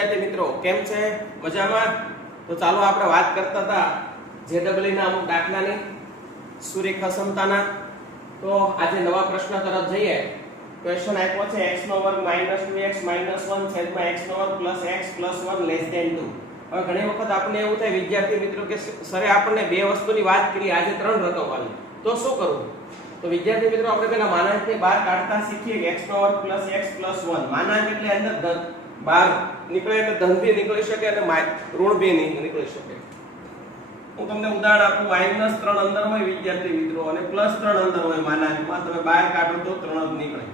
વિદ્યાર્થી મિત્રો, કેમ છે? મજામાં? તો ચાલો આપણે વાત કરતા હતા જેડબલ્યુ ના અમુક દાખલાની, સુરેખા ક્ષમતાના. તો આજે નવા પ્રશ્ન તરફ જઈએ. ક્વેશ્ચન આપ્યો છે x નો વર્ગ -2x - 1 છેદમાં x નો વર્ગ + x + 1 લેસ ધેન 2. હવે ઘણી વખત આપણને એવું થાય વિદ્યાર્થી મિત્રો કે સરે આપણને બે વસ્તુની વાત કરી, આજે ત્રણ રકમવાની, તો શું કરવું? તો વિદ્યાર્થી મિત્રો આપણે પહેલા માનાંકને બહાર કાઢતા શીખીએ કે x નો વર્ગ + x + 1. માનાંક એટલે અંદર બહાર નીકળે એટલે ધન ભી નીકળી શકે અને ઋણ ભી નીકળી શકે. હું તમને ઉદાહરણ આપું, -3 અંદર હોય વિદ્યાર્થી મિત્રો અને +3 અંદર હોય માનાંકમાં, તમે બહાર કાઢો તો 3 જ નીકળે.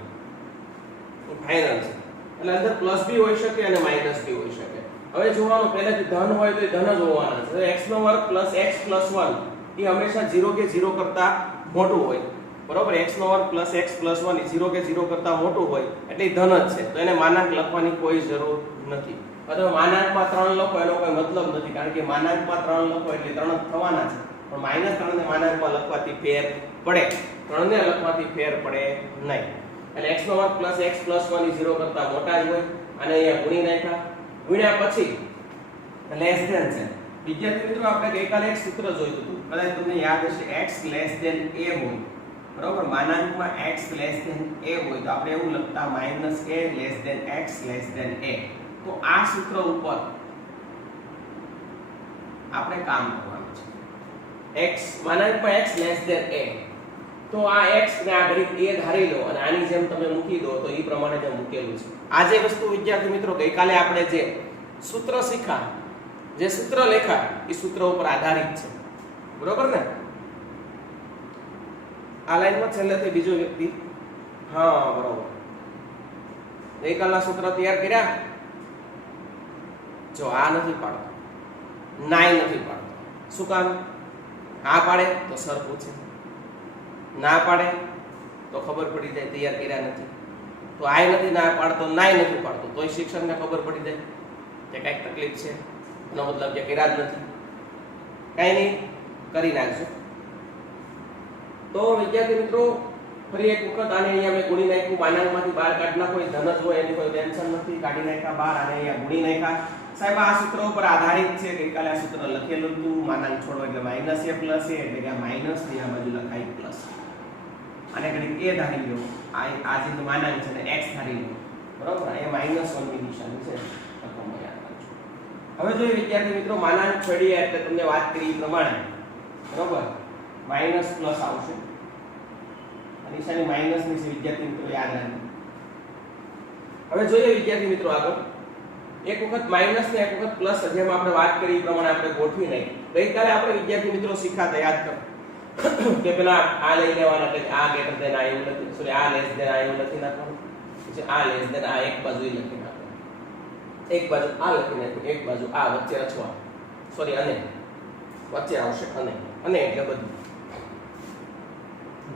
ફાઇનલ છે. એટલે અંદર પ્લસ ભી હોઈ શકે અને માઈનસ ભી હોઈ શકે. હવે જોવાનું, પહેલાથી ધન હોય તો ધન જ હોવાના છે. x નો વર્ગ + x + 1 એ હંમેશા 0 કે 0 કરતા મોટું હોય. બરોબર, x નો વર્ગ + x + 1 એ 0 કે 0 કરતા મોટું હોય એટલે ધન જ છે. તો એને માનાંક લખવાની કોઈ જરૂર નથી. અથવા માનાંકમાં 3 લખો એનો કોઈ મતલબ નથી, કારણ કે માનાંકમાં 3 લખો એટલે 3 જ થવાના છે. પણ -3 ને માનાંકમાં લખવાથી ફેર પડે, 3 ને લખવાથી ફેર પડે નહીં. એટલે x નો વર્ગ + x + 1 એ 0 કરતા મોટા જ હોય. અને અહીંયા ગુણી નાખ્યા. ગુણ્યા પછી લેસ ધેન છે. વિદ્યાર્થી મિત્રો, આપણે ગઈકાલે એક સૂત્ર જોયું હતું, કદાચ તમને યાદ હશે, x લેસ ધેન a હોય. બરોબર, માનાંકમાં x લેસ ધેન a હોય તો આપણે એવું લખતા -a less than x less than a. તો આ સૂત્ર ઉપર આપણે કામ કરવાનું છે. x માનાંકમાં x લેસ ધેન a, તો આ x ને આ ઘડી a ધારી લો અને આની જેમ તમે મૂકી દો તો એ પ્રમાણે જે મૂકેલું છે. આ જે વસ્તુ વિદ્યાર્થી મિત્રો ગઈકાલે આપણે જે સૂત્ર શીખા, જે સૂત્ર લેખા, એ સૂત્ર ઉપર આધારિત છે. બરોબર ને? આ લાઈનમાં છેલ્લેથી બીજો વ્યક્તિ, હા બરોબર, ગઈકાલના સૂત્ર તૈયાર કર્યા. જો આ નથી પાડતો, નાય નથી પાડતો. શું કામ? આ પાડે તો સર પૂછે, ના પાડે તો ખબર પડી જાય તૈયાર કર્યા નથી. તો આય નથી ના પાડતો, નાય નથી પાડતો, તોય શિક્ષકને ખબર પડી જાય કે કઈક તકલીફ છે, એનો મતલબ કે કર્યા જ નથી. કઈ નહીં, કરી નાખજો. તો વિદ્યાર્થી મિત્રો, ફરી એક વખત આને અહીંયા મેં ગુણી નાખ્યું, માનાંકમાંથી બહાર કાઢી નાખો, એ ધન જ હોય એની કોઈ ટેન્શન નથી. કાઢી નાખ્યા બહાર અને અહીંયા ગુણી નાખ્યા. સાહેબ આ સૂત્ર ઉપર આધારિત છે. ગઈકાલે આ સૂત્ર લખેલું હતું, માનાંક છોડો એટલે -a + a, એટલે કે આ માઈનસ ની આ બાજુ લખાય પ્લસ. આને ઘડી a ધારી લો, આ જે માનાંક છે ને x ધારી લો. બરોબર, એ -1 ની નિશાની છે. હવે જોઈએ વિદ્યાર્થી મિત્રો, માનાંક છોડીએ એટલે તમને વાત કરી પ્રમાણે, બરોબર, માઈનસ પ્લસ આવશે. નિશાની માઈનસ ની છે વિદ્યાર્થી મિત્રો, યાદ રાખજો. હવે જોઈએ વિદ્યાર્થી મિત્રો આગળ, એક વખત માઈનસ ને એક વખત પ્લસ, જેમ આપણે વાત કરી પ્રમાણે આપણે ગોઠવી નહીં. ગઈકાલે આપણે વિદ્યાર્થી મિત્રો શીખાતા, યાદ કરો કે પેલા આ લઈ લેવાના, એટલે આ ગ્રેટર ધેન આ એવું નથી, સોરી આ લેસ ધેન આ એવું નથી નાખવાનું. પછી આ લેસ ધેન આ એક બાજુ લખી નાખવાનું, એક બાજુ આ લખી નાખવું, એક બાજુ આ વચ્ચે રચવા, સોરી અને વચ્ચે આવશે અને એટલે બધું.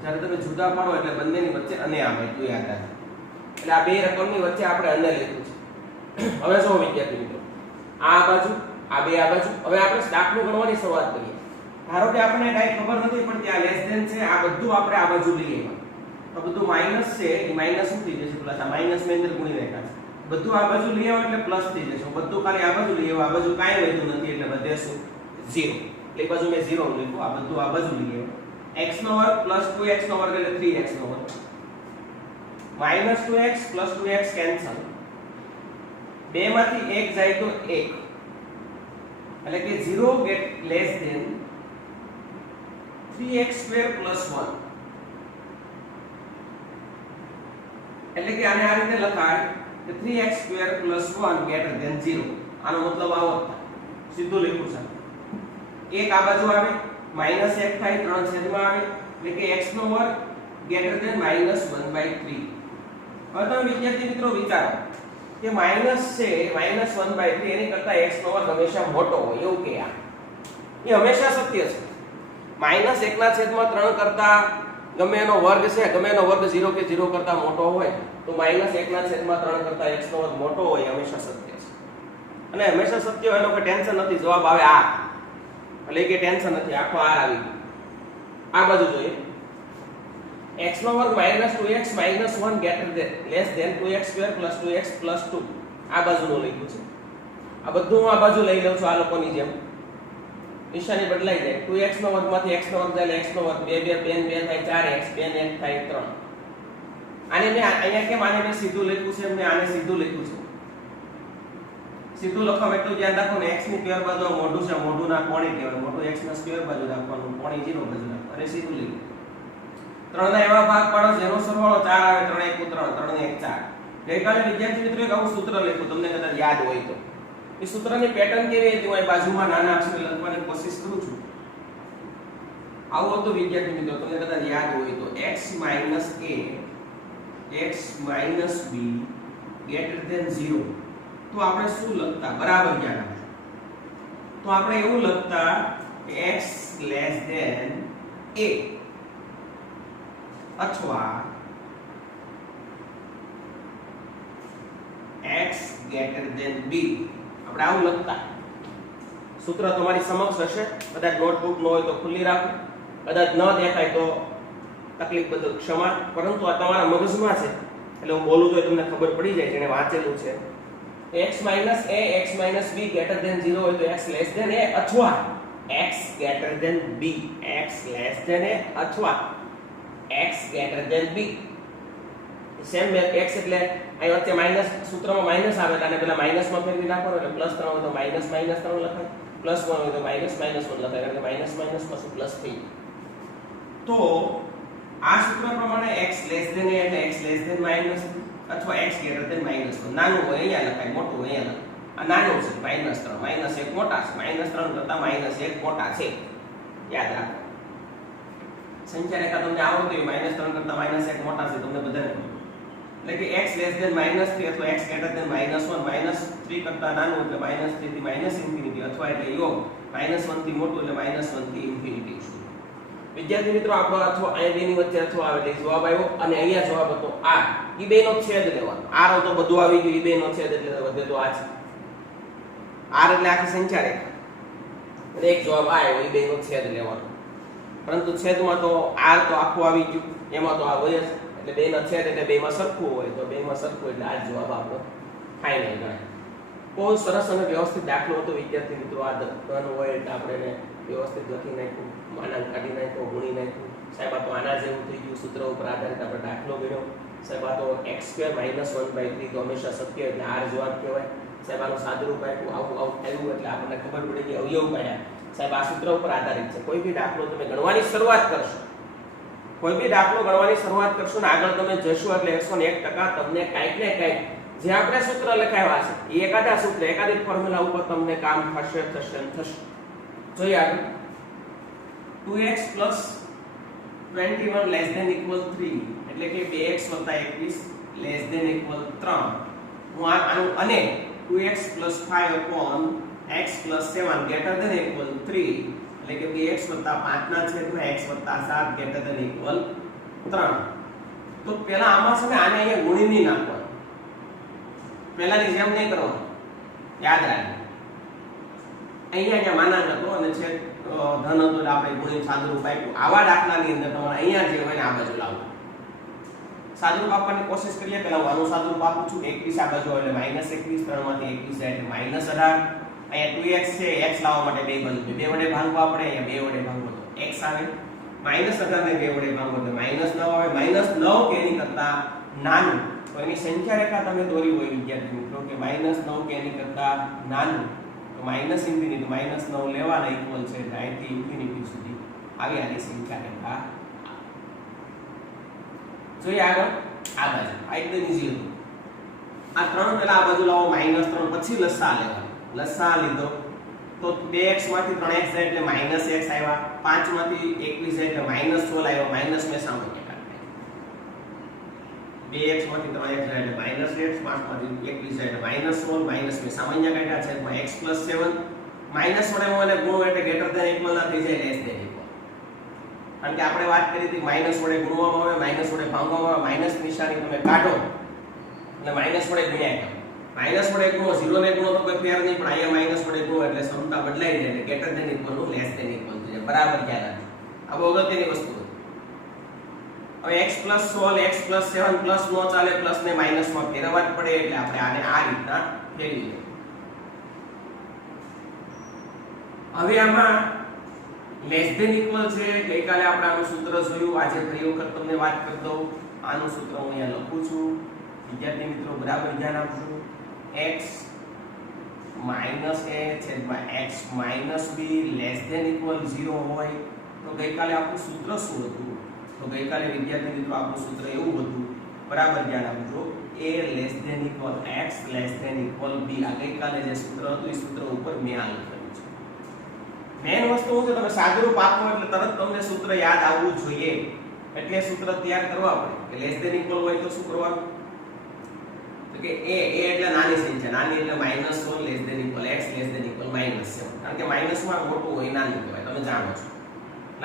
જ્યારે તમે જુદા પાડો એટલે બંનેની વચ્ચે અને આવે એટલું યાદ રાખજો. એટલે આ બે રકમની વચ્ચે આપણે અને લીધું છે. હવે જો વિદ્યાર્થી મિત્રો, આ બાજુ આ બે આ બાજુ. હવે આપણે દાખલો ગણવાની શરૂઆત કરીએ. ધારો કે આપણને કાઈ ખબર નથી પણ ત્યાં લેસ ધેન છે, આ બધું આપણે આ બાજુ લઈએ. તો બધું માઈનસ છે, એ માઈનસ શું થઈ જશે? પ્લસ. આ માઈનસ ની અંદર ગુણી નાખ્યા છે. બધું આ બાજુ લઈએ એટલે પ્લસ થઈ જશે. બધું ખાલી આ બાજુ લઈએ, આ બાજુ કાઈ વધ્યું નથી એટલે વધે શું? 0. એટલે બાજુ મેં 0 લખ્યું, આ બધું આ બાજુ લઈએ. x નો વર્ગ + 2x નો વર્ગ એટલે 3x નો વર્ગ. -2x + 2x cancel. બે માંથી એક જાય તો 1, એટલે કે 0 ગેટ લેસ ધેન 3x² + 1. એટલે કે આને આ રીતે લખાય કે 3x² + 1 ગ્રેટર ધેન 0. આનો મતલબ આવો થાય, સીધું લખ્યું છે. એક આ બાજુ આવે, -1 થાય, 3 છેદમાં આવે, એટલે કે x નો વર્ગ ગ્રેટર ધેન -1/3. હવે તમે વિદ્યાર્થી મિત્રો વિચારો કે માઈનસ છે, -1/3, એની કરતા x નો વર્ગ હંમેશા મોટો હોય એવું કે આ એ હંમેશા સત્ય છે. -1/3 કરતા ગમે એનો વર્ગ છે, ગમે એનો વર્ગ 0 કે 0 કરતા મોટો હોય તો -1/3 કરતા x નો વર્ગ મોટો હોય હંમેશા સત્ય છે. અને હંમેશા સત્ય હોય એનો કોઈ ટેન્શન નથી. જવાબ આવે આ, એટલે કે ટેન્શન નથી, આખો r આવી ગયો. આ બાજુ જોઈએ, x નો વર્ગ -2x - 1 less than 2x² + 2x + 2. આ બાજુનું લખ્યું છે. આ બધું હું આ બાજુ લઈ લઉં છું આ લોકોની જેમ, નિશાની બદલાઈ જાય. 2x નો વર્ગ માંથી x નો વર્ગ જાય એટલે x નો વર્ગ 2 2 2 થાય 4x 2 ને 1 થાય 3. આને મેં અહીંયા કેમ આને મેં સીધું લખ્યું છે, મેં આને સીધું લખ્યું છે. સીધું લખવામાં એટલું ધ્યાન રાખો ને x ની સ્ક્વેર બાજુ મોઢું છે, મોઢું ના કોણી કહેવાય, મોઢું x ના સ્ક્વેર બાજુ રાખવાનું, કોણી 0 બાજુ રાખવાનું અને સીધું લઈ. 3 ના એવા ભાગ પાડો જેનો સરવાળો 4 આવે, 3 1 3 3 ને 1 4. ગઈકાલે વિદ્યાર્થી મિત્રો એક આવું સૂત્ર લખ્યું, તમને કદાચ યાદ હોય તો. એ સૂત્રની પેટર્ન કેવી હતી હું અહીં બાજુમાં નાના અક્ષરે લખવાની કોશિશ કરું છું. આવું હતું વિદ્યાર્થી મિત્રો, તમને કદાચ યાદ હોય તો x a x b greater than 0. તો આપણે શું લખતા? બરાબર યાદ રાખો. તો આપણે એવું લખતા કે x less than a અથવા x greater than b. આપણે આવું લખતા. સૂત્ર તમારી સમક્ષ હશે, કદાચ નોટબુક ન હોય તો ખુલ્લી રાખો, કદાચ ન દેખાય તો તકલીફ બદલ ક્ષમા, પરંતુ આ તમારા મગજમાં છે એટલે હું બોલું તો તમને ખબર પડી જાય, જેને વાંચેલું છે. x a x b greater than 0 હોય તો x less than a અથવા x greater than b, x less than a અથવા x greater than b. Same x એટલે અહીં વચ્ચે માઈનસ, સૂત્રમાં માઈનસ આવે એટલે પેલા માઈનસમાં ફેરવી નાખો એટલે પ્લસ 3 હોય તો માઈનસ 3 લખાય, પ્લસ 1 હોય તો માઈનસ 1 લખાય, કારણ કે માઈનસ પાછું પ્લસ થઈ. તો આ સૂત્ર પ્રમાણે x less than a એટલે x less than માઈનસ અથવા x greater than માઈનસ 1. નાનું હોય અહીંયા લખાય, મોટું હોય અહીંયા લખાય. આ નાનું છે માઈનસ 3, માઈનસ 1 મોટા છે, માઈનસ 3 કરતા માઈનસ 1 મોટા છે, યાદ રાખો. સંખ્યા રેખા તમને આવડતી હોય, માઈનસ 3 કરતા માઈનસ 1 મોટા છે, તમને બધાને એટલે કે x less than માઈનસ 3 અથવા x greater than minus 1, minus 3 કરતા નાનું એટલે માઈનસ 3 થી માઈનસ ઇન્ફિનિટી અથવા એટલે યોગ માઈનસ 1 થી મોટું એટલે માઈનસ 1 થી ઇન્ફિનિટી. વિદ્યાર્થી મિત્રો આપણો અથવા અહીંયા બેની વચ્ચે અથવા આવે એટલે જવાબ આવ્યો, અને અહીંયા જવાબ હતો r. ઈ બેનો છેદ લેવાનો. r તો બધું આવી ગયું, ઈ બેનો છેદ એટલે વધે તો આ છે. r એટલે આખી સંખ્યા રેખા, એટલે એક જવાબ આવ્યો, ઈ બેનો છેદ લેવાનો. પરંતુ છેદમાં તો r તો આખું આવી ગયું, એમાં તો આ હોય જ, એટલે બેનો છેદ એટલે બેમાં સરખું હોય, તો બેમાં સરખું એટલે આ જવાબ આપણો ફાઇનલ ગણાય. બહુ સરસ અને વ્યવસ્થિત દાખલો હતો વિદ્યાર્થી મિત્રો. આ ધન હોય એટલે આપણે એને વ્યવસ્થિત લખી નાખ્યું, માનાંક કાઢી નાખ્યો, ગુણી નાખ્યું. સાહેબ આ તો આના જેવું થઈ ગયું, સૂત્ર ઉપર આધારિત આપણે દાખલો ગણ્યો. સાહેબ આ તો x² - 1/3 તો હંમેશા સત્ય એટલે r જવાબ કહેવાય. સાહેબ આનું સાદુરૂપ આપ્યું, આવું આવ્યું એટલે આપણને ખબર પડી કે અવયવ કયા. સાહેબ આ સૂત્ર ઉપર આધારિત છે. કોઈ બી દાખલો તમે ગણવાની શરૂઆત કરશો, કોઈ બી દાખલો ગણવાની શરૂઆત કરશો ને આગળ તમે જશો એટલે 101% તમને કાંઈક ને કાંઈક જે આપણે સૂત્ર લખાવ્યા છે એ એકાદા સૂત્ર, એકાદી ફોર્મ્યુલા ઉપર તમને કામ થશે. જોઈએ આગળ. 2x + 21 ≤ 3 એટલે કે 2x + 21 ≤ 3. હું આનું અને 2x + 5 x + 7 > 3 એટલે કે 2x + 5 ના છેદમાં x + 7 > 3. તો પહેલા આમાં છે ને આને અહીંયા ગુણી નહીં નાખવાનું, પહેલાની જેમ નહીં કરવાનું, યાદ રાખજો. અહીંયા માનાંક હતો અને છેદ ધન હતો એટલે આપણે ગુણી સાદુરૂપ આપ્યું. આવા દાખલાની અંદર તમારે અહીંયા જે હોય ને આ બાજુ લાવવું. સાદુરૂપ આપવાની કોશિશ કરીએ. પહેલા હું આનું સાદુરૂપ આપું છું. 21 આ બાજુ એટલે -21, 3 માંથી 21 જાય એટલે -18. અહીંયા 2x છે, x લાવવા માટે બે બાજુ 2 વડે ભાગવા પડે, અહીંયા 2 વડે ભાગવો તો x આવે. -18 ને 2 વડે ભાગવો તો -9 આવે. -9 કે એની કરતા નાનું, તો એની સંખ્યા રેખા તમે દોરી હોય વિદ્યાર્થી મિત્રો કે -9 કે એની કરતા નાનું, તો માઈનસ ઇન્ફિનિટી -9 લેવાના ઇક્વલ છે એટલે અહીંથી ઇન્ફિનિટી સુધી આવી આની સંખ્યા રેખા. જોઈએ આગળ આ બાજુ. આ એકદમ ઈઝી હતું. આ 3 પહેલા આ બાજુ લાવો -3, પછી લસા લેવાનો. લસા લીધો તો 2x માંથી 3x જાય એટલે -x આવ્યા, 5 માંથી 21 જાય એટલે -16 આવ્યો. માઈનસ મે સામાન્ય કાઢી 2x માંથી 3x જાય એટલે -x, 5 માંથી 21 જાય એટલે -16, માઈનસ મે સામાન્ય કાઢ્યા છે x + 7 માઈનસ વડે મને ગુણો એટલે ગ્રેટર ધેન ઇક્વલ ના થઈ જાય, લેસ ધેન ઇક્વલ. કારણ કે આપણે વાત કરી હતી માઈનસ વડે ગુણવામાં આવે, માઈનસ વડે ભાંગવામાં આવે. માઈનસ નિશાની તમે કાઢો એટલે માઈનસ વડે ગુણ્યા કરો. માઈનસ વડે ગુણો, 0 ને ગુણો તો કોઈ ફેર નહીં, પણ અહીંયા માઈનસ વડે ગુણો એટલે સમતા બદલાઈ જાય એટલે ગ્રેટર ધેન ઇક્વલ નું લેસ ધેન ઇક્વલ થઈ જાય. બરાબર ખ્યાલ રાખજો. આ બહુ અગત્યની વસ્તુ છે. હવે x + 16 x + 7 પ્લસ નો ચાલે, પ્લસ ને માઈનસ માં ફેરવવા જ પડે એટલે આપણે આને આ રીતના ફેરવી દઈએ. હવે આમાં લેસ ધેન ઇક્વલ છે. ગઈકાલે આપણે આનું સૂત્ર જોયું, આજે ફરી વખત તમને વાત કરી દઉં. આનું સૂત્ર હું અહીંયા લખું છું. વિદ્યાર્થી મિત્રો બરાબર ધ્યાન આપજો. x - a છેદમાં x - b less than equal 0 હોય તો ગઈકાલે આપણું સૂત્ર શું હતું? તો ગઈકાલે વિદ્યાર્થી મિત્રો આપણું સૂત્ર એવું હતું, બરાબર ધ્યાન આપજો, a less than equal x less than equal b. આ ગઈકાલે જે સૂત્ર હતું એ સૂત્ર ઉપર મેં આ લખ્યું છે. મેન વસ્તુ શું છે, તમે સાદુરૂપ આપો એટલે તરત તમને સૂત્ર યાદ આવવું જોઈએ. એટલે સૂત્ર તૈયાર કરવા પડે કે લેસ ધેન ઇક્વલ હોય તો શું કરવાનું? તો કે a એટલે નાની સંખ્યા, નાની એટલે -1 less than equal x less than equal -7. કારણ કે માઈનસ માં મોટું હોય નાનું કહેવાય, તમે જાણો છો.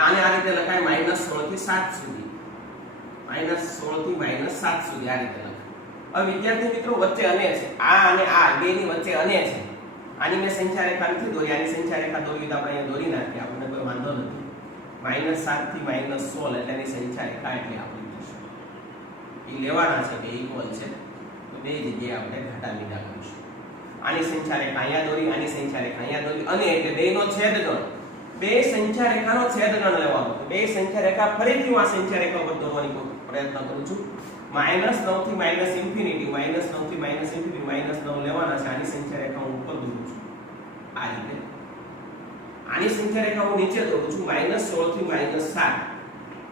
આને આ રીતે લખાય -16 થી 7 સુધી, -16 થી -7 સુધી આ રીતે લખાય. હવે વિદ્યાર્થી મિત્રો વચ્ચે અને છે, આ અને આ બે ની વચ્ચે અને છે. આની મેં સંખ્યા રેખા નથી દોરી, આની સંખ્યા રેખા દોરવી તો આપણે અહીંયા દોરી નાખીએ, આપણને કોઈ વાંધો નથી. -7 થી -16 એટલે એની સંખ્યા રેખા એટલે આપણી થશે. એ લેવાના છે બે ઇક્વલ છે, તો બે જગ્યાએ આપણે ઘાટા લીધા કરીશું. આની સંખ્યા રેખા અહીંયા દોરી, આની સંખ્યા રેખા અહીંયા દોરી, અને એટલે બેનો છેદગણ, બે સંખ્યા રેખાનો છેદગણ લેવાનો. તો બે સંખ્યા રેખા ફરીથી હું આ સંખ્યા રેખા પર દોરવાનો પ્રયત્ન કરું છું. -9 થી −ઇન્ફિનિટી, -9 થી −ઇન્ફિનિટી, -9 લેવાના છે. આની સંખ્યા રેખા હું ઉપર દોરું છું આ રીતે. આની સંખ્યા રેખા હું નીચે દોરું છું -16 થી -7.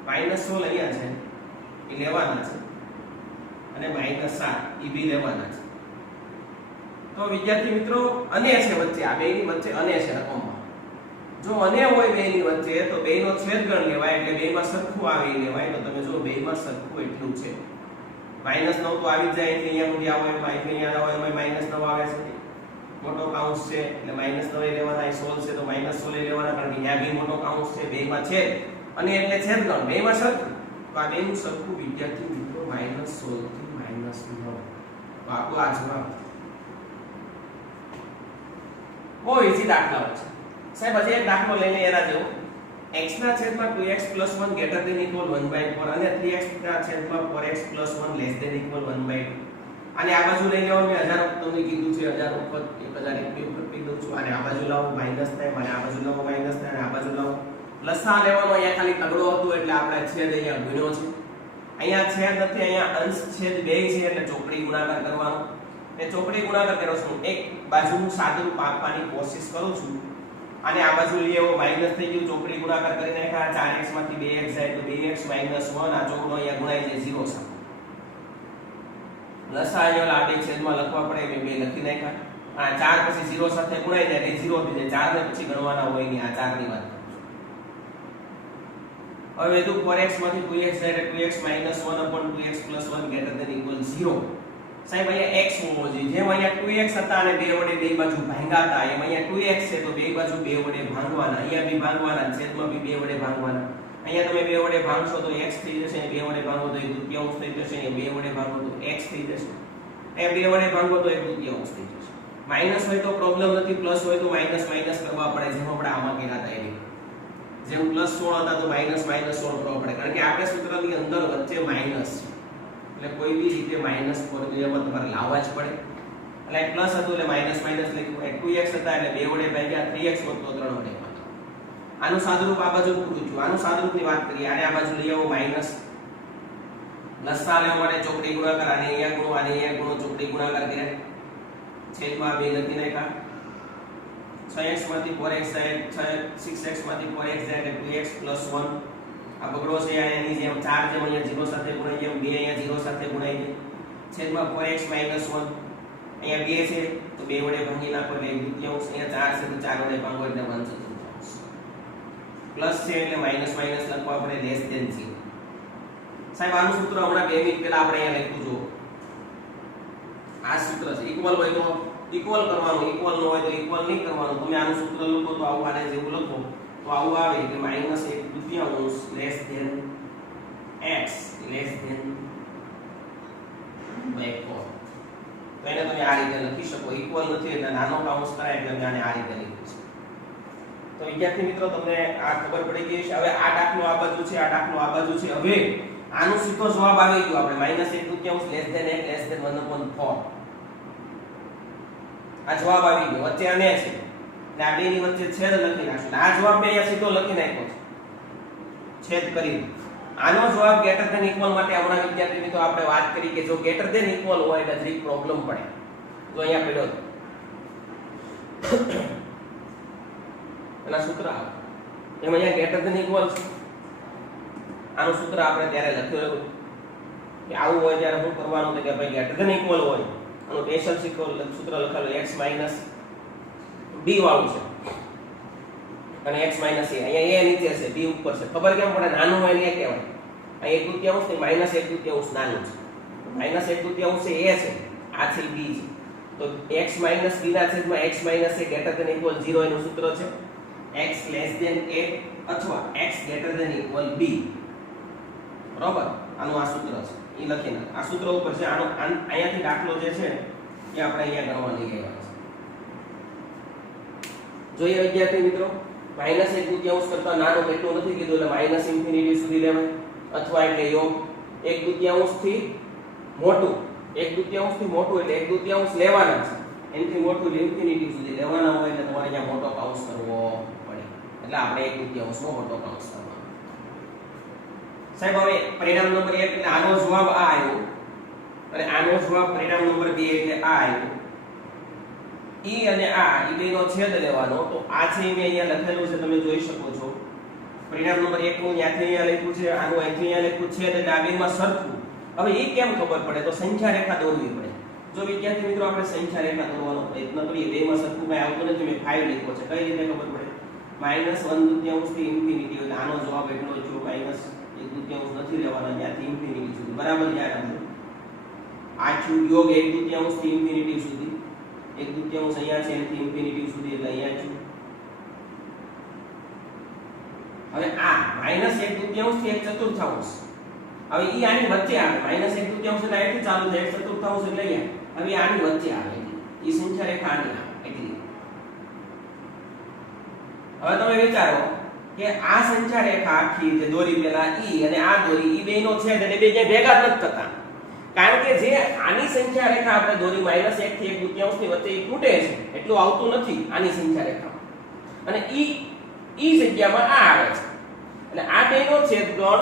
-16 અહીંયા છે એ લેવાના છે, અને -7 એ બી લેવાના છે. તો વિદ્યાર્થી મિત્રો અને છે વચ્ચે, આ બેની વચ્ચે અને છે રકમમાં. જો અને હોય બેની વચ્ચે તો બેનો છેદગણ લેવાય, એટલે બેમાં સરખું આવે એ લેવાય. તો તમે જો બેમાં સરખું એટલું છે. -9 તો આવી જ જાય એટલે અહીંયા સુધી આવે, અહીંયા આવે -9 આવે છે. મોટો કાઉન્સ છે એટલે -9 એ લેવાના, 16 છે તો -16 એ લેવાના, કારણ કે અહીંયા બી મોટો કાઉન્સ છે, બેમાં છેદ અને એટલે છેદગણ, બેમાં સરખું. તો આ બેનું સરખું વિદ્યાર્થી મિત્રો -16 થી -9. તો આપણો આ જવાબ બહુ ઈઝી દાખલા છે સાહેબ. હજી એક દાખલો લઈને એના જેવો, x ના છેદમાં 2x + 1 greater than equal 1/4 અને 3x ના છેદમાં 4x + 1 less than equal 1/2. અને આ બાજુ લઈ લેવાનું, મેં 1000 વખત તમને કીધું છે, 1000 વખત 1001 વખત કહી દઉં છું. અને આ બાજુ લાવો માઈનસ થાય, અને આ બાજુ લાવો માઈનસ થાય, અને આ બાજુ લાવો લસા લેવાનો. અહીંયા ખાલી તગડો હતો એટલે આપણે છેદ અહીંયા ગુણ્યો છે. અહીંયા છેદ નથી, અહીંયા અંશ છેદ બે છે એટલે ચોકડી ગુણાકાર કરવાનો. એ ચોકડી ગુણાકાર કરો છું, એક બાજુનું સાદુરૂપ આપવાની કોશિશ કરું છું. અને આ બાજુ લઈએ એવો માઈનસ થઈ ગયું, ચોકડી ગુણાકાર કરી નાખ્યા. 4x માંથી 2x જાય તો 2x - 1. આ ચોકડો અહીંયા ગુણાઈ જાય 0 સાથે. લસા અહીંયા આ બે છેદમાં લખવા પડે, મેં બે લખી નાખ્યા. આ 4 પછી 0 સાથે ગુણાઈ જાય એટલે 0 થઈ જાય. 4 ને પછી ગણવાના હોય નહીં, આ 4 ની વાત. હવે તો 4x માંથી 2x જાય એટલે 2x - 1/2x + 1 greater than equal 0. સાહેબ અહીંયા x હોવો જોઈએ. જેમ અહીંયા 2x હતા અને 2 વડે બે બાજુ ભાંગ્યા હતા, એમ અહીંયા 2x છે તો બે બાજુ 2 વડે ભાંગવાના. અહીંયા બી ભાંગવાના, છેદમાં બી 2 વડે ભાંગવાના. અહીંયા તમે 2 વડે ભાંગશો તો x થઈ જશે, 2 વડે ભાંગો તો 1/2 થઈ જશે, 2 વડે ભાંગો તો x થઈ જશે, એ 2 વડે ભાંગો તો 1/2 થઈ જશે. માઈનસ હોય તો પ્રોબ્લેમ નથી, પ્લસ હોય તો માઈનસ કરવા પડે, જેમ આપણે આમાં કર્યા હતા એની જેમ. +16 હતા તો -16 કરવા પડે, કારણ કે આપણે સૂત્રની અંદર વચ્ચે માઈનસ છે. એટલે કોઈ બી રીતે માઈનસ ફોર્મ્યુલામાં તમારે લાવવા જ પડે. એટલે પ્લસ હતું એટલે માઈનસ લખ્યું. 2x હતા એટલે 2 વડે ભાગ્યા, 3x હોત તો 3 વડે ભાગ્યા. આનું સાદુરૂપ આ બાજુ પૂરું થયું. આનું સાદુરૂપની વાત કરીએ, આને આ બાજુ લઈ આવો માઈનસ. લસા લેવા માટે ચોકડી ગુણાકાર, આને અહીંયા ગુણો, આને અહીંયા ગુણો, ચોકડી ગુણાકાર કર્યા. છેદમાં 2 લખી નાખ્યા. 6x માંથી 4x જાય, 6x માંથી 4x જાય એટલે 2x + 1. આ બગડો છે એની જેમ 4 જેમ અહીંયા 0 સાથે ગુણાઈ જાય, 2 અહીંયા 0 સાથે ગુણાઈ જાય. છેદમાં 4x - 1. અહીંયા 2 છે તો 2 વડે ભાંગી નાખો એટલે 1/2. અહીંયા 4 છે તો 4 વડે ભાંગો એટલે 1/4. પ્લસ છે એટલે માઈનસ લખવા પડે, લેસ ધેન 0. સાહેબ આનું સૂત્ર હમણાં 2 મિનિટ પહેલા આપણે અહીંયા લખ્યું જો. આ સૂત્ર છે. ઇક્વલ હોય તો ઇક્વલ કરવાનું, ઇક્વલ ન હોય તો ઇક્વલ નહીં કરવાનું. તમે આનું સૂત્ર લખો તો આવું આને જેવું લખો તો આવું આવે કે -1/2 less than x less than 4. તો એને તમે આ રીતે લખી શકો. ઇક્વલ નથી એટલે નાનો કાઉન્સ કરાય એટલે અમે આને આ રીતે લખીએ છીએ. તો વિદ્યાર્થી મિત્રો તમને આ ખબર પડી ગઈ છે. હવે આ દાખલો આ બાજુ છે, આ દાખલો આ બાજુ છે. હવે આનો સીધો જવાબ આવી ગયો આપણે -1/2 less than x less than 1/4. આ જવાબ આવી ગયો. વચ્ચે અને છે એટલે આ બેની વચ્ચે છેદ લખી નાખશું. આ જવાબ મેં અહીંયા સીધો લખી નાખ્યો છે, છેદ કરી. આનો જવાબ ગ્રેટર ધેન ઇક્વલ માટે હમણાં વિદ્યાર્થી મિત્રો આપણે વાત કરી કે જો ગ્રેટર ધેન ઇક્વલ હોય એટલે જરીક પ્રોબ્લેમ પડે. તો અહીંયા પડ્યો એના સૂત્ર આવે એમ અહીંયા ગ્રેટર ધેન ઇક્વલ છે. આનું સૂત્ર આપણે ત્યારે લખ્યું કે આવું હોય ત્યારે શું કરવાનું કે ભાઈ ગ્રેટર ધેન ઇક્વલ હોય આનું સ્પેશિયલ સૂત્ર લખેલું x b વાળું છે અને x a અહીંયા a નીચે છે b ઉપર છે. ખબર કેમ પડે? નાનું હોય ને એ કહેવાય. અહીં 1/2 થી -1/2 નાનું છે. -1/2 છે a છે, આ છે b છે. તો x b ના છેદમાં x a greater than equal 0 એનું સૂત્ર છે x લેસ ધેન a અથવા x greater than equal b. બરાબર? આનું આ સૂત્ર છે એ લખીને આ સૂત્ર ઉપર છે. આનો અહીંયાથી દાખલો જે છે એ આપણે અહીંયા ગણવા લઈ આવ્યા છે. જોઈએ વિદ્યાર્થી મિત્રો, -1/2 કરતા નાનું એટલું નથી કીધું એટલે ∞ સુધી લેવાય અથવા એટલે યોગ 1/2 થી મોટું 1/2 થી મોટું એટલે 1/2 લેવાના છે. એનાથી મોટું ∞ સુધી લેવાના હોય એટલે તમારે અહીંયા મોટો કૌંસ કરવો પડે. એટલે આપણે 1/2 નો મોટો કૌંસ કરવાનો. સાહેબ હવે પરિણામ નંબર 1 એટલે આનો જવાબ આ આવ્યો અને આનો જવાબ પરિણામ નંબર 2 એટલે આ આવ્યો. ઈ અને આ ઈ બેનો છેદ લેવાનો. તો આ છે મેં અહીંયા લખેલું છે, તમે જોઈ શકો છો. પરિણામ નંબર 1 નું ત્યાંથી અહીંયા લખ્યું છે, આનું અહીંથી અહીંયા લખ્યું છે એટલે આ બેમાં સરખું. હવે ઈ કેમ ખબર પડે? તો સંખ્યા રેખા દોરવી પડે. જો વિદ્યાર્થી મિત્રો આપણે સંખ્યા રેખા દોરવાનો પ્રયત્ન કરીએ, બેમાં સરખું કઈ આવતું નથી, મેં 5 લખ્યો છે. કઈ રીતે ખબર પડે? -1/2 થી ∞ એટલે આનો જવાબ એટલો જ છે. -1/2 નથી લેવાના, ત્યાંથી ∞ સુધી. બરાબર? યાદ રાખજો. આ છું યોગ 1/2 થી ∞ સુધી. 1/2 અહીંયા છે એથી ∞ સુધી એટલે અહીંયા છું. હવે આ -1/2 થી 1/4. હવે ઈ આની વચ્ચે આવે. -1/2 એટલે અહીંથી ચાલુ થાય 1/4 એટલે અહીંયા. હવે આની વચ્ચે આવે. ઈ સંખ્યા રેખા આની આવે એટલી. હવે તમે વિચારો કે આ સંખ્યા રેખા આખી જે દોરી પેલા ઈ અને આ દોરી ઈ બેનો છેદ એટલે બે જે ભેગા જ નથી થતા. કારણ કે જે આની સંખ્યા રેખા આપણે દોરી -1 થી 1/2 ની વચ્ચે ઈ તૂટે છે એટલું આવતું નથી આની સંખ્યા રેખા. અને ઈ જગ્યામાં આ આવે છે. એટલે આ બેનો છેદગણ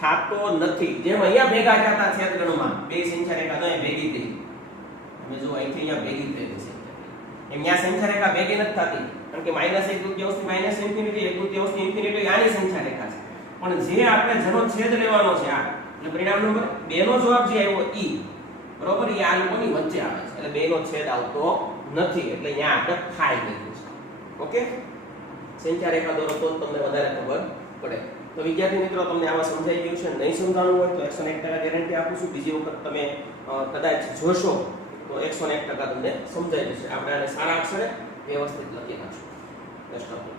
થાતો નથી. જેમ અહીંયા ભેગા થતા છેદગણમાં બે સંખ્યા રેખા તો અહીં ભેગી થઈ. તમે જો અહીંથી અહીંયા ભેગી થઈ છે. એમ અહીંયા સંખ્યા રેખા ભેગી નથી થતી. કારણ કે -1/2 થી -∞ 1/2 થી ∞ આની સંખ્યા રેખા છે. પણ જે આપણે જેનો છેદ લેવાનો છે આ એટલે પરિણામ નંબર 2 નો જવાબ જે આવ્યો ઈ, બરોબર, ઈ આ લોકોની વચ્ચે આવે છે. એટલે 2 નો છેદ આવતો નથી. એટલે અહીંયા આપણે ખાઈ ગયું છે. ઓકે? સંખ્યા રેખા દોરો તો તમને વધારે ખબર પડે. તો વિદ્યાર્થી મિત્રો તમને આમાં સમજાઈ ગયું છે. નહીં સમજાણું હોય તો 101% ગેરંટી આપું છું. બીજી વખત તમે કદાચ જોશો તો 101% તમને સમજાઈ જશે. આપણે આને સારા અક્ષરે વ્યવસ્થિત લખી નાખશું. Best of luck.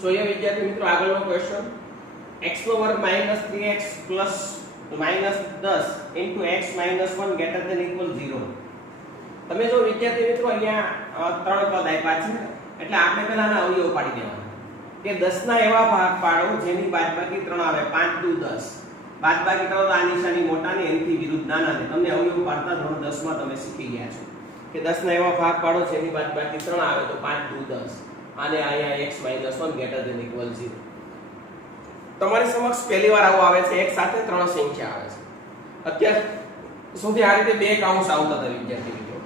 જોઈએ વિદ્યાર્થી મિત્રો આગળનો ક્વેશ્ચન. x નો વર્ગ -3x plus -10 into x - 1 greater than equal 0. તમે જો વિદ્યાર્થી મિત્રો અહીંયા ત્રણ પદ આપ્યા છે એટલે આપણે પહેલા આના અવયવ પાડી દેવાના કે 10 ના એવા ભાગ પાડો જેની બાદબાકી 3 આવે. 5 દુ 10. બાદબાકી કરો તો આ નિશાની મોટાની એનથી વિરુદ્ધ નાનાને. તમને અવયવ પાડતા ધોરણ 10 માં તમે શીખી ગયા છો કે 10 ના એવા ભાગ પાડો જેની બાદબાકી 3 આવે તો 5 દુ 10. આને અહીંયા x - 1 greater than equal 0. તમારી સમક્ષ પહેલી વાર આવો આવે છે. એક સાથે ત્રણ સંખ્યા આવે છે. અત્યાર સુધી આ રીતે બે કાઉન્સ આવતા હતા વિદ્યાર્થી મિત્રો.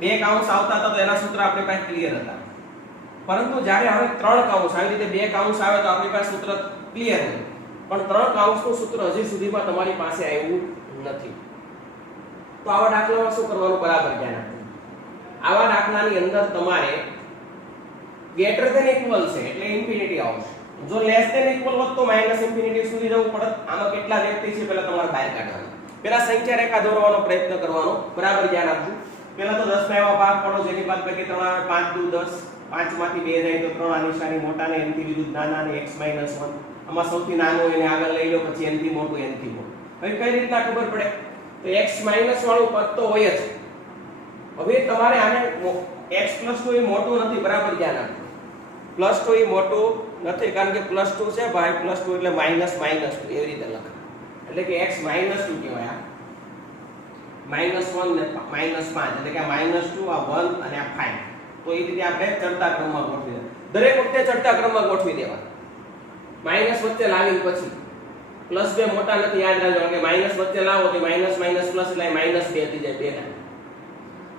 બે કાઉન્સ આવતા હતા તો એના સૂત્ર આપણી પાસે ક્લિયર હતા. પરંતુ જ્યારે હવે ત્રણ કાઉન્સ આવી રીતે બે કાઉન્સ આવે તો આપણી પાસે સૂત્ર ક્લિયર છે. પણ ત્રણ કાઉન્સનું સૂત્ર હજી સુધીમાં તમારી પાસે આવ્યું નથી. તો આવા દાખલામાં શું કરવાનું? બરાબર ધ્યાન આપવું. આવા દાખલાની અંદર તમારે ગ્રેટર ધેન ઇક્વલ છે એટલે ઇન્ફિનિટી આવશે. જો લેસ ધેન ઇક્વલ હોત તો -∞ સુધી જવું પડત. આમાં કેટલા વ્યક્તિ છે પહેલા તમારે બહાર કાઢવાના. પહેલા સંખ્યા રેખા દોરવાનો પ્રયત્ન કરવાનો. બરાબર ધ્યાન આપજો. પહેલા તો 10 ના એવા ભાગ પાડો જેની બાદબાકી 3 આવે. 5 દુ 10. 5 માંથી 2 જાય તો 3. આ નિશાની મોટાને એનથી વિરુદ્ધ નાનાને x - 1. આમાં સૌથી નાનું એને આગળ લઈ લો, પછી એનથી મોટું એનથી મોટું. હવે કઈ રીતના ખબર પડે? તો x - વાળું પદ તો હોય જ. હવે તમારે આને x પ્લસ તો એ મોટું નથી. બરાબર ધ્યાન આપજો. પ્લસ તો એ મોટું નથી, કારણ કે +2 છે ભાઈ, +2 એટલે -2 એવી રીતે લખાય. એટલે કે x -2 કહેવાય. આ -1 ને -5 એટલે કે આ -2 આ 1 અને આ 5. તો એ રીતે આપણે ચડતા ક્રમમાં ગોઠવી દેવા. દરેક વખતે ચડતા ક્રમમાં ગોઠવી દેવા. માઈનસ વચ્ચે લાવીને પછી +2 મોટા નથી, યાદ રાખજો કે માઈનસ વચ્ચે લાવો તો માઈનસ માઈનસ પ્લસ એટલે -2 થઈ જાય 2 ના.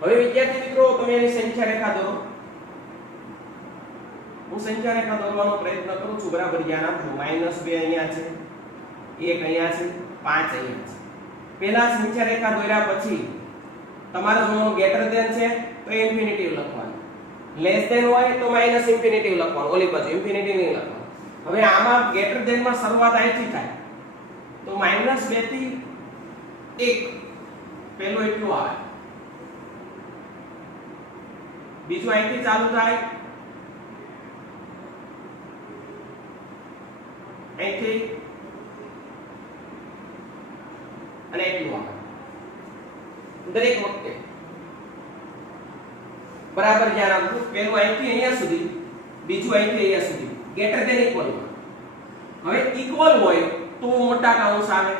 હવે વિદ્યાર્થી મિત્રો તમે એની સંખ્યા રેખા દોરો. હું સંખ્યા રેખા દોરવાનો પ્રયત્ન કરું છું, બરાબર ધ્યાન આપજો. -2 અહીંયા છે, 1 અહીંયા છે, 5 અહીંયા છે. પહેલા સંખ્યા રેખા દોર્યા પછી તમારે જો ગ્રેટર ધેન છે તો ઇન્ફિનિટિવ લખવાનું, લેસ ધેન હોય તો માઈનસ ઇન્ફિનિટિવ લખવાનું, ઓલી બાજુ ઇન્ફિનિટિવ નહીં લખવાનું. હવે આમાં ગ્રેટર ધેન માં શરૂઆત અહીંથી થાય તો -2 થી 1 પહેલું એટલું આવે, બીજું અહીંથી ચાલુ થાય, અહીંથી અને એટલું આવે દરેક વખતે. બરાબર ધ્યાન આપજો. પહેલું અહીંથી અહીંયા સુધી, બીજું અહીંથી અહીંયા સુધી, ગ્રેટર ધેન ઇક્વલ. હવે ઇક્વલ હોય તો મોટા કૌંસ આવે,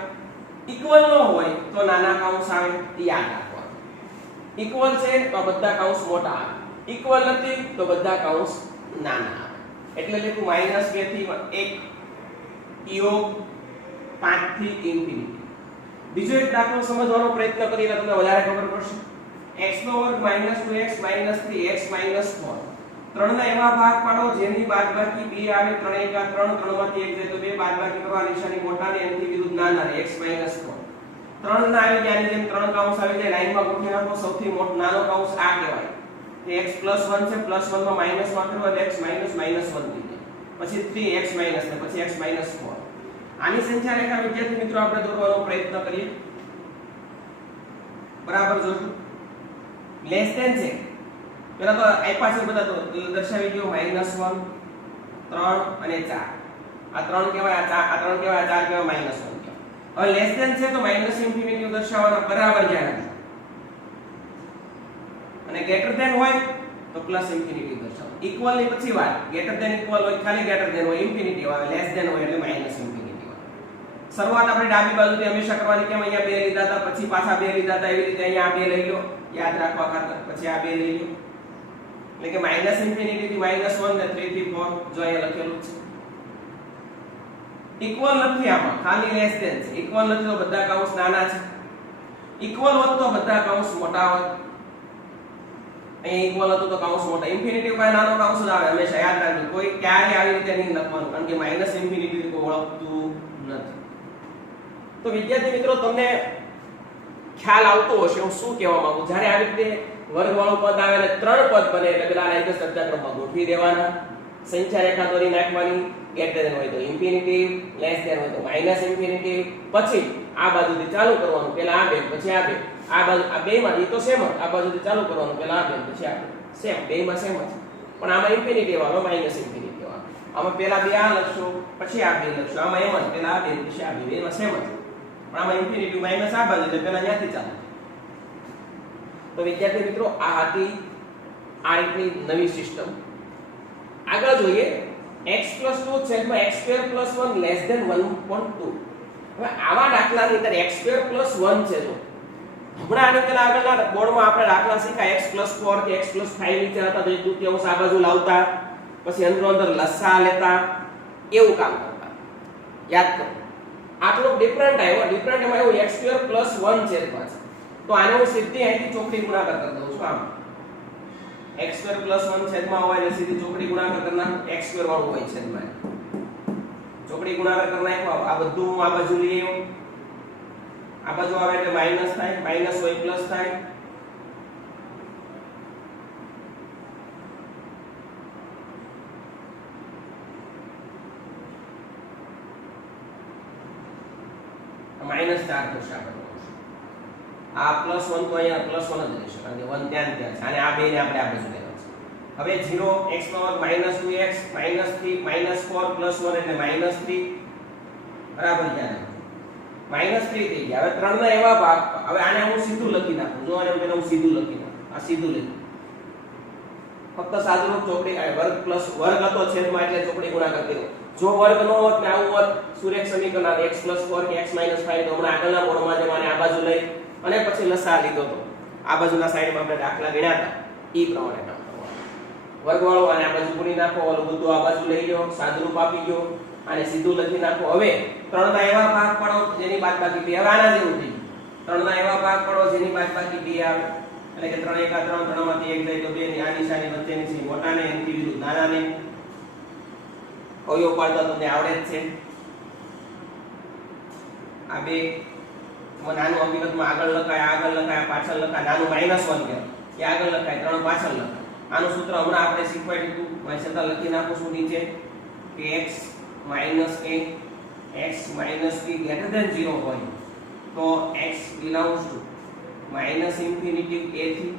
ઇક્વલ ન હોય તો નાના કૌંસ આવે. યાદ રાખવાનું. ઇક્વલ છે તો બધા કૌંસ મોટા આવે, ઇક્વલ નથી તો બધા કૌંસ નાના આવે. એટલે લખું -2 થી 1 યોગ 5 થી ઇન્ફિનિટી. બીજો એક દાખલો સમજવાનો પ્રયત્ન કરીને તમને વધારે ખબર પડશે. x2 -2x -3x -4 ત્રણના એવા ભાગ પાડો જેની બાદબાકી 2 આવે. 3 1 3, 3 માંથી 1 જાય તો 2 બાદબાકી કરવા નિશાની મોટા ને એની વિરુદ્ધ નાના ને x -4. 3 ના આવી જાય જેમ 3 કૌંસ આવી જાય લાઈનમાં ગોઠવી નાખો. સૌથી મોટો નાનો કૌંસ આ કહેવાય. તે x +1 છે, +1 માં માઈનસ વાપરો એટલે x -1 થઈ જાય. પછી 3x ને પછી x -4. આની સંખ્યા રેખા વિદ્યાર્થી મિત્રો આપણે દોરવાનો પ્રયત્ન કરીએ. બરાબર જોજો. લેસ ધેન છે પેલા તો આપ્યા છે બધા તો દર્શાવી દો. -1 3 અને 4. આ 3 કહેવાય, આ 3 કહેવાય, આ 4 કહેવાય, -1 કહેવાય. હવે લેસ ધેન છે તો માઈનસ ઇન્ફિનિટી દર્શાવવાના. બરાબર ધ્યાન રાખજો. અને ગ્રેટર ધેન હોય તો પ્લસ ઇન્ફિનિટી દર્શાવો. ઇક્વલ ની પછી વાત, ગ્રેટર ધેન ઇક્વલ હોય ખાલી ગ્રેટર ધેન હોય ઇન્ફિનિટી આવે, લેસ ધેન હોય એટલે માઈનસ ઇન્ફિનિટી આવે. શરૂઆત આપણે ડાબી બાજુથી હંમેશા કરવાની. કેમ અહીંયા 2 લીધા હતા, પછી પાછા 2 લીધા હતા, એવી રીતે અહીંયા 2 લઈ લો, યાદ રાખવા ખાતર. પછી આ 2 લઈ લો એટલે કે માઈનસ ઇન્ફિનિટી થી -1 ને 3 થી 4 જો અહીંયા લખેલું છે. ઇક્વલ નથી આમાં, ખાલી લેસ ધેન છે. ઇક્વલ નથી તો બધા કૌંસ નાના છે, ઇક્વલ હોત તો બધા કૌંસ મોટા હોત. અહીં ઇક્વલ હતું તો કૌંસ મોટા, ઇન્ફિનિટી ઉપર નાનો કૌંસ જ આવે હંમેશા. યાદ રાખજો, કોઈ ક્યારે આવી રીતે નહીં લખવાનું, કારણ કે માઈનસ ઇન્ફિનિટી કોઈ ઓળખતું નથી. તો વિદ્યાર્થી મિત્રો તમને ખ્યાલ આવતો હશે હું શું કહેવા માંગુ. જ્યારે આવી રીતે વર્ગવાળું પદ આવે અને 3 પદ બને એટલે પેલા લાઈન ચડતા ક્રમમાં ગોઠવી દેવાના. સંખ્યા રેખા દોરી નાખવાની. ગ્રેટર ધેન હોય તો ઇન્ફિનિટી, લેસ ધેન હોય તો માઈનસ ઇન્ફિનિટી. પછી આ બાજુથી ચાલુ કરવાનું. પેલા આ બે, પછી આ બે. આ બાજુ આ બેમાંથી તો સેમ જ. આ બાજુથી ચાલુ કરવાનું. પેલા આ બે, પછી આ બે. સેમ, બેમાં સેમ જ. પણ આમાં ઇન્ફિનિટી વાળો, માઈનસ ઇન્ફિનિટી વાળો. આમાં પેલા બે આ લખશો, પછી આ બે લખશો. આમાં એમ જ પેલા આ બે, પછી આ બે. બેમાં સેમ જ. પણ આમાં ઇન્ફિનિટી માઈનસ આ બાજુ એટલે પેલા ત્યાંથી ચાલુ. તો વિદ્યાર્થી મિત્રો આ હતી આ રીતની નવી સિસ્ટમ. આગળ જોઈએ x + 2 છેદમાં x² + 1 લેસ ધેન 1.2. હવે આવા દાખલાની અંદર x² + 1 છે. જો હમણાં આની પહેલા આગળના બોર્ડમાં આપણે દાખલા શીખ્યા x + 4 કે x + 5 નીચે હતા તો એક દૂતીયાંશ આ બાજુ લાવતા, પછી અંદર લસા લેતા, એવું કામ કરતા. યાદ કરો. આ થોડું ડિફરન્ટ આવ્યો. ડિફરન્ટ એમાં એવું x² + 1 છેદમાં છે. તો આને હું સીધી અહીંથી ચોકડી ગુણાકાર કરી દઉં છું. આમ x² + 1 છેદમાં હોય એટલે સીધી ચોકડી ગુણાકાર કરી નાખું. x² વાળું હોય છેદમાં, ચોકડી ગુણાકાર કરી નાખો. આ બધું હું આ બાજુ લઈ આવ્યો. આ બાજુ આવે એટલે માઈનસ થાય, માઈનસ હોય પ્લસ થાય. -4 થશે આપણે. આ +1 તો અહીંયા +1 જ રહેશે, કારણ કે 1 ત્યાં છે. અને આ બે ને આપણે આ બાજુ લેવા છે. હવે 0 x નો વર્ગ -2x -3 -4 +1 એટલે -3. બરાબર ધ્યાન રાખજો. -3 થઈ ગયા. હવે 3 ના એવા ભાગ, હવે આને હું સીધું લખી નાખું. જો આને પેલા હું સીધું લખી નાખું. આ સીધું લખી. ફક્ત સાદુરૂપ ચોકડી વર્ગ પ્લસ વર્ગ હતો છેદમાં એટલે ચોકડી ગુણાકાર કર્યો. જો વર્ગ ન હોત ને આવું હોત સુરેખ સમીકરણ x 4 કે x 5 તો હમણાં આગળના મોડમાં જેમાં આ બાજુ લઈ અને પછી લસા લીધો તો આ બાજુના સાઈડમાં આપણે દાખલા ગણ્યા હતા ઈ પ્રમાણે કામ કરવાનું. વર્ગવાળો અને આ બાજુ પૂરી નાખો, ઓલું બધું આ બાજુ લઈ લો, સાદુરૂપ આપી ગયો અને સીધું લખી નાખો. હવે ત્રણના એવા ભાગ પાડો જેની બાદબાકી 2 હવે આના જેવું થઈ ગયું. ત્રણના એવા ભાગ પાડો જેની બાદબાકી 2 આવે એટલે કે 3 1 3 3 માંથી 1 જાય તો 2 ની આ નિશાની વચ્ચેની છે મોટાને એની વિરુદ્ધ નાનાને અવયવ પાડતા તમને આવડે જ છે. આ બે નાનું અવિગતમાં આગળ લખાય પાછળ લખાય. નાનું -1 કે એ આગળ લખાય 3 પાછળ લખાય. આનું સૂત્ર હમણાં આપણે શીખવાડ્યું હતું. મેં છતાં લખી નાખું છું નીચે કે x - b greater than 0 હોય તો x belongs to -infinity a થી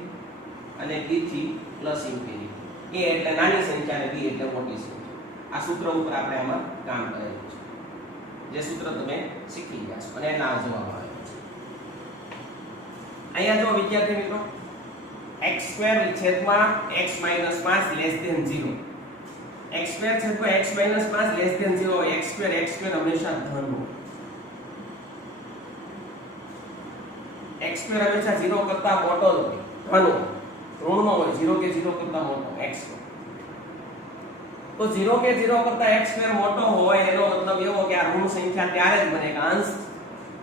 અને b થી +ઇન્ફિનિટી. a એટલે નાની સંખ્યા અને b એટલે મોટી સંખ્યા. આ સૂત્ર ઉપર આપણે આમાં કામ કરેલું છે. જે સૂત્ર તમે શીખી ગયા છો અને એના જવાબ આવેલો છે. અહીંયા જો વિદ્યાર્થી મિત્રો x² છેદમાં x - 5 0 x² છેદમાં x - 5 0 x² હંમેશા ધન હોય. x² હંમેશા 0 કરતા મોટો જ હોય, ધન હોય, ઋણમાં હોય. 0 કે 0 કરતા મોટો x². તો 0 કે 0 કરતા x² મોટો હોય એનો મતલબ એવો કે આ ઋણ સંખ્યા ત્યારે જ બને કે અંશ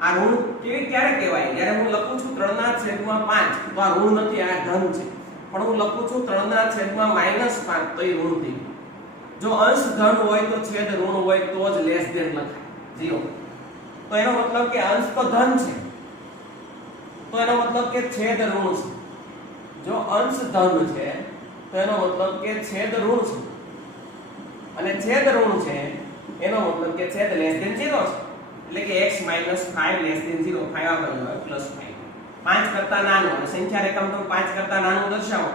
આ ઋણ કેવી ક્યારે કહેવાય? જ્યારે હું લખું છું 3/5 તો આ ઋણ નથી, આ ધન છે. પણ હું લખું છું 3/5 તો એ ઋણ થઈ ગયું. જો અંશ ધન હોય તો છેદ ઋણ હોય તો જ લેસ ધેન લખાય 0. તો એનો મતલબ કે અંશ તો ધન છે તો એનો મતલબ કે છેદ ઋણ છે. જો અંશ ધન છે તો એનો મતલબ કે છેદ ઋણ છે અને છેદ ઋણ છે એનો મતલબ કે છેદ લેસ ધેન 0 છે. એટલે કે x - 5 લેસ ધેન 0 5 આગળ આવે +5 5 કરતા નાનું અને સંખ્યા રેખા તમે 5 કરતા નાનું દર્શાવો.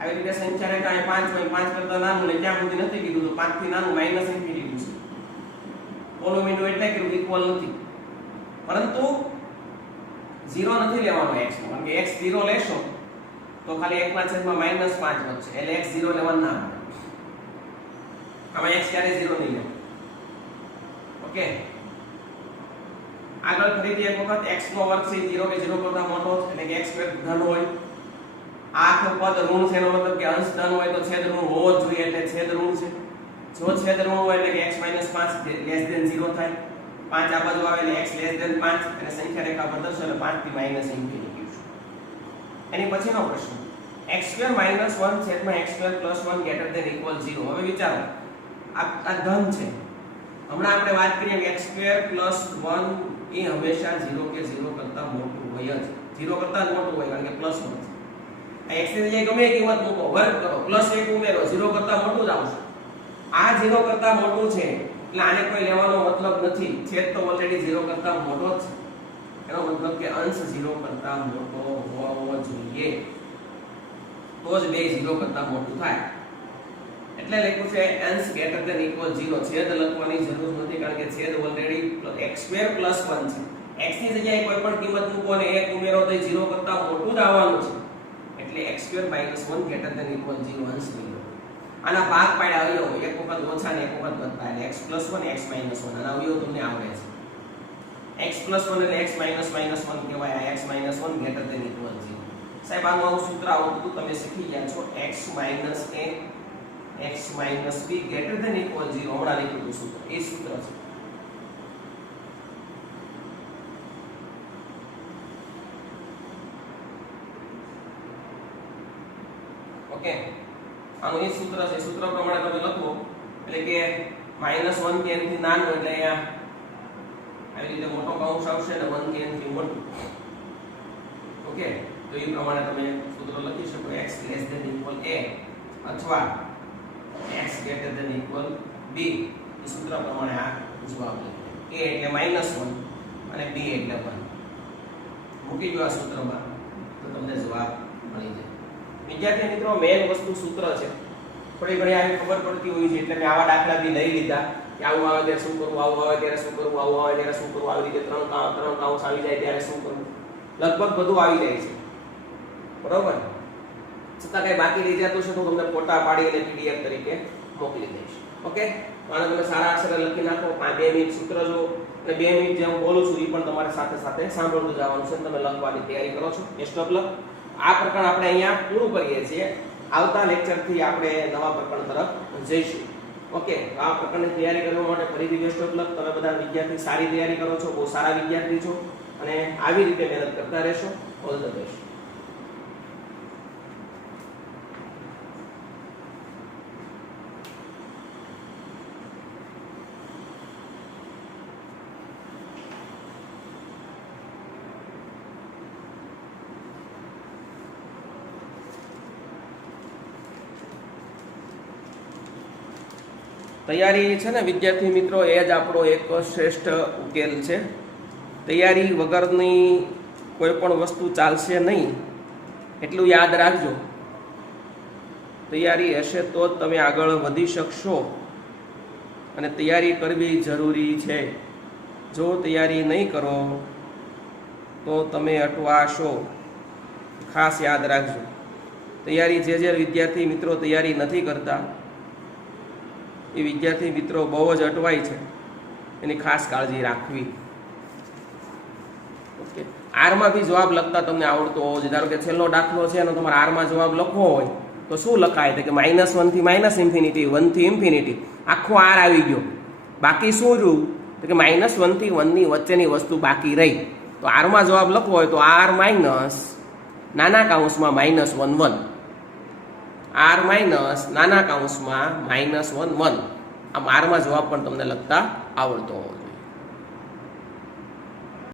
આવી રીતે સંખ્યા રેખા એ 5 હોય 5 કરતા નાનું ને ક્યાં સુધી નથી કીધું તો 5 થી નાનું -ઇન્ફિનિટી છે. ઓલો મીંડું એટલે કે ઇક્વલ નથી પરંતુ 0 નથી લેવાનો x નો કારણ કે x 0 લેશો તો ખાલી 1 ના છેદમાં -5 વધશે એટલે x 0 લેવાનું ના આવે. આમાં x ક્યારે 0 નહીં લેવો. ઓકે આગળ ફરીથી એક વખત x નો વર્ગ છે 0 કે 0 કરતા મોટો છે એટલે કે x² ધન હોય. આ આખું પદ ઋણ છે એનો મતલબ કે અંશ ધન હોય તો છેદ ઋણ હોવો જ જોઈએ એટલે છેદ ઋણ છે. જો છેદ ઋણ હોય એટલે કે x - 5 લેસ ધેન 0 થાય. 5 આ બાજુ આવે એટલે x લેસ ધેન 5 અને સંખ્યા રેખા પર દર્શાવો એટલે 5 થી -ઇન્ફિનિટી છે. એની પછીનો પ્રશ્ન x² - 1 છેદમાં x² + 1 greater than equal 0. હવે વિચારો આ ધન છે. હમણાં આપણે વાત કરીએ કે x² + 1 એ હંમેશા 0 કે 0 કરતા મોટું હોય જ. 0 કરતા જ મોટું હોય કારણ કે +1 છે. આ x ની જગ્યાએ ગમે કિંમત મૂકો વર્ગ કરો +1 ઉમેરો 0 કરતા મોટું જ આવશે. આ 0 કરતા મોટું છે એટલે આને કોઈ લેવાનો મતલબ નથી. છેદ તો ઓલરેડી 0 કરતા મોટો જ છે. એનો મતલબ કે અંશ 0 કરતા મોટો હોવો જોઈએ તો જ બે 0 કરતા મોટું થાય. એટલે લખ્યું છે અંશ greater than equal 0. છેદ લખવાની જરૂર નથી કારણ કે છેદ ઓલરેડી x² + 1 છે. x ની જગ્યાએ કોઈ પણ કિંમત મૂકો અને 1 ઉમેરો તો 0 કરતા મોટું જ આવવાનું છે. એટલે x² - 1 greater than equal 0 અંશ મેળવો. આના ભાગ પાડ્યા અવયવ એક વખત ઓછા ને એક વખત વધતા એટલે x + 1 x - 1 આના અવયવ તમને આવડે છે. x + 1 એટલે x - 1 કહેવાય. x - 1 greater than equal 0. સાહેબ આનું સૂત્ર આવતું તમે શીખી ગયા છો x - b greater than equal 0. હમણાં લખ્યું સૂત્ર એ સૂત્ર છે. ઓકે આનું એ સૂત્ર છે. સૂત્ર પ્રમાણે તમે લખો એટલે કે -1 થી n થી નાનું એટલે અહીંયા આવી રીતે મોટો કૌંસ આવશે અને 1 થી n થી મોટું. ઓકે તો એ પ્રમાણે તમે સૂત્ર લખી શકો x less than equal a અથવા x greater than equal b. એ સૂત્ર પ્રમાણે આ જવાબ લખો. a એટલે -1 અને b એટલે 1 મૂકી દો આ સૂત્રમાં તો તમને જવાબ મળી જાય. વિદ્યાર્થી મિત્રો મેઈન વસ્તુ સૂત્ર છે. થોડી ઘણી આવી ખબર પડતી હોય છે એટલે મેં આવા દાખલા બી લઈ લીધા કે આવું આવે ત્યારે શું કરવું, આવું આવે ત્યારે શું કરવું, આવું આવે ત્યારે શું કરવું, આવી રીતે ત્રણ કાઉન્સ આવી જાય ત્યારે શું કરવું. લગભગ બધું આવી જાય છે બરોબર. છતાં કંઈ બાકી રહી જતું છે તો તમને ફોટા પાડી અને પીડીએફ તરીકે મોકલી દઈશ. ઓકે, તો આને તમે સારા અક્ષરે લખી નાખો. 2 મિનિટ સૂત્ર જો અને 2 મિનિટ જે હું બોલું છું એ પણ તમારે સાથે સાથે સાંભળતું જવાનું છે. તમે લખવાની તૈયારી કરો છો. Best of luck. આ પ્રકરણ આપણે અહીંયા પૂરું કરીએ છીએ. આવતા લેક્ચરથી આપણે નવા પ્રકરણ તરફ જઈશું. ઓકે, આ પ્રકરણની તૈયારી કરવા માટે ફરીથી બેસ્ટ ઓફ લક. તમે બધા વિદ્યાર્થી સારી તૈયારી કરો છો, બહુ સારા વિદ્યાર્થી છો અને આવી રીતે મહેનત કરતા રહેશો. All the best. તૈયારી છે ને વિદ્યાર્થી મિત્રો, એ જ આપણો એક શ્રેષ્ઠ ઉકેલ છે. તૈયારી વગરની કોઈ પણ વસ્તુ ચાલશે નહીં, એટલું યાદ રાખજો. તૈયારી હશે તો જ તમે આગળ વધી શકશો અને તૈયારી કરવી જરૂરી છે. જો તૈયારી નહીં કરો તો તમે અટવાશો. ખાસ યાદ રાખજો. તૈયારી જે વિદ્યાર્થી મિત્રો તૈયારી નથી કરતા એ વિદ્યાર્થી મિત્રો બહુ જ અટવાય છે, એની ખાસ કાળજી રાખવી. ઓકે, આરમાં બી જવાબ લખતા તમને આવડતો હોવો જોઈએ. ધારો કે છેલ્લો દાખલો છે અને તમારે આરમાં જવાબ લખવો હોય તો શું લખાય? તો કે -1 થી -ઇન્ફિનિટી, 1 થી ઇન્ફિનિટી, આખો આર આવી ગયો. બાકી શું રહ્યું? તો કે -1 થી 1 ની વચ્ચેની વસ્તુ બાકી રહી. તો આરમાં જવાબ લખવો હોય તો આર માઇનસ નાના કૌંસમાં -1 1, આર માઇનસ નાના કૌંસમાં -1 1. આમ આરમાં જવાબ પણ તમને લખતા આવડતો હોવો.